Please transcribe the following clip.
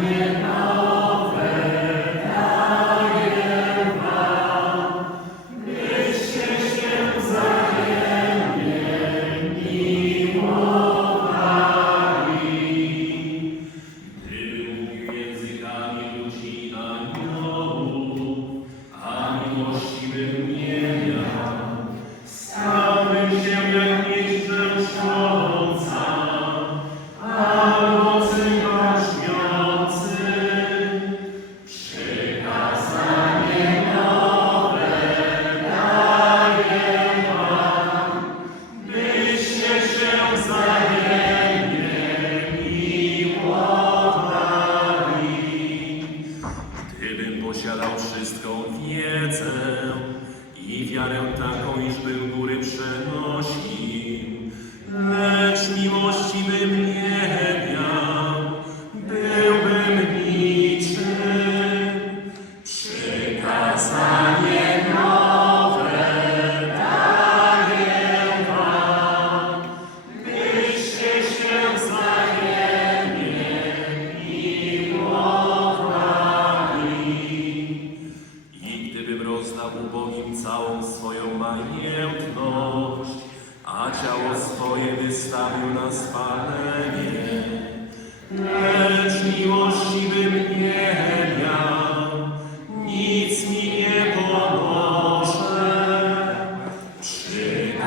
Amen. posiadał wszystką wiedzę i wiarę taką, iż był góry przenosił. Lecz miłości bym nie miał, byłbym niczym przykazany. rozdał ubogim całą swoją majętność, a ciało swoje wystawił na spalenie. Lecz miłościwy mnie